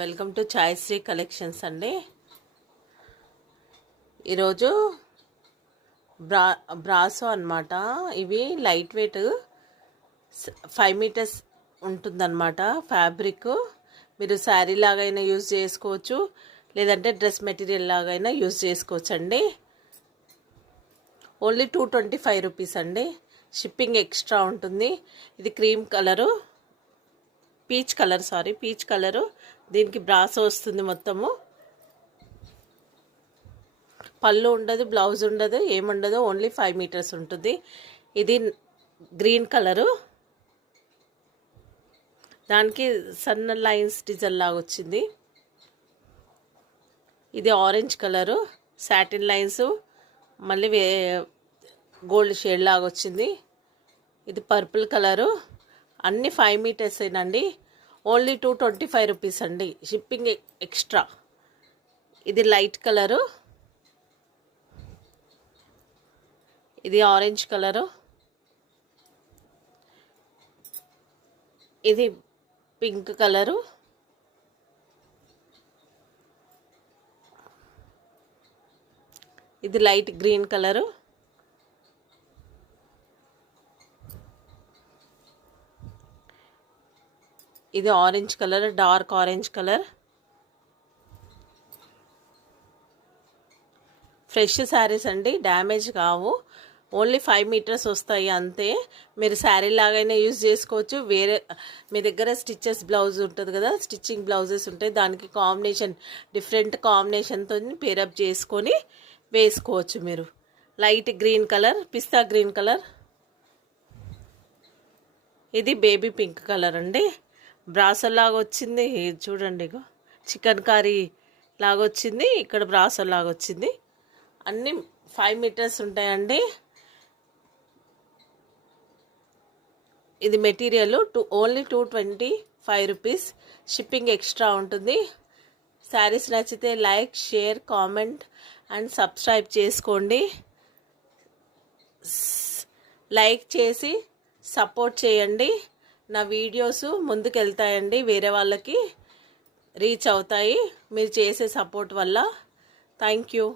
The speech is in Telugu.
వెల్కమ్ టు ఛాయశ్రీ కలెక్షన్స్ అండి. ఈరోజు బ్రా బ్రాసో అన్నమాట. ఇవి లైట్ వెయిట్ ఫైవ్ మీటర్స్ ఉంటుందన్నమాట ఫ్యాబ్రిక్. మీరు శారీ లాగైనా యూజ్ చేసుకోవచ్చు లేదంటే డ్రెస్ మెటీరియల్ లాగైనా యూజ్ చేసుకోవచ్చు అండి only two twenty five rupees అండి. షిప్పింగ్ ఎక్స్ట్రా ఉంటుంది. ఇది cream colour. Peach colour sorry peach colour. దీనికి బ్రాస్ వస్తుంది మొత్తము. పళ్ళు ఉండదు బ్లౌజ్ ఉండదు ఏముండదు ఓన్లీ ఫైవ్ మీటర్స్ ఉంటుంది. ఇది గ్రీన్ కలరు. దానికి సన్న లైన్స్ డిజైన్ లాగా వచ్చింది. ఇది ఆరెంజ్ కలరు సాటిన్ లైన్స్ మళ్ళీ గోల్డ్ షేడ్ లాగా వచ్చింది. ఇది పర్పుల్ కలరు. అన్ని ఫైవ్ మీటర్స్ ఏనండి only two twenty five rupees అండి. షిప్పింగ్ ఎక్స్ట్రా ఇది లైట్ కలరు ఇది ఆరెంజ్ కలరు ఇది పింక్ కలరు ఇది లైట్ గ్రీన్ కలరు ఇది orange colour dark orange colour. Fresh sarees అండి డ్యామేజ్ కావు. ఓన్లీ ఫైవ్ మీటర్స్ వస్తాయి అంతే. మీరు శారీ లాగైనా యూజ్ చేసుకోవచ్చు. వేరే మీ దగ్గర స్టిచ్చెస్ బ్లౌజ్ ఉంటుంది కదా స్టిచ్చింగ్ బ్లౌజెస్ ఉంటాయి. దానికి కాంబినేషన్ డిఫరెంట్ కాంబినేషన్తో పేరప్ చేసుకొని వేసుకోవచ్చు మీరు. Light green colour pista green colour. ఇది బేబీ పింక్ కలర్ అండి. లాగా వచ్చింది చూడండి ఇగో. చికెన్ కర్రీ లాగా వచ్చింది ఇక్కడ బ్రాసో లాగా వచ్చింది అన్నీ ఫైవ్ మీటర్స్ ఉంటాయండి. ఇది material two only two twenty five rupees. Shipping extra ఉంటుంది. శారీస్ నచ్చితే like share comment and subscribe చేసుకోండి. లైక్ చేసి సపోర్ట్ చేయండి. నా వీడియోస్ ముందుకెళ్తాయండి వేరే వాళ్ళకి రీచ్ అవుతాయి. మీరు చేసే సపోర్ట్ వల్ల. Thank you.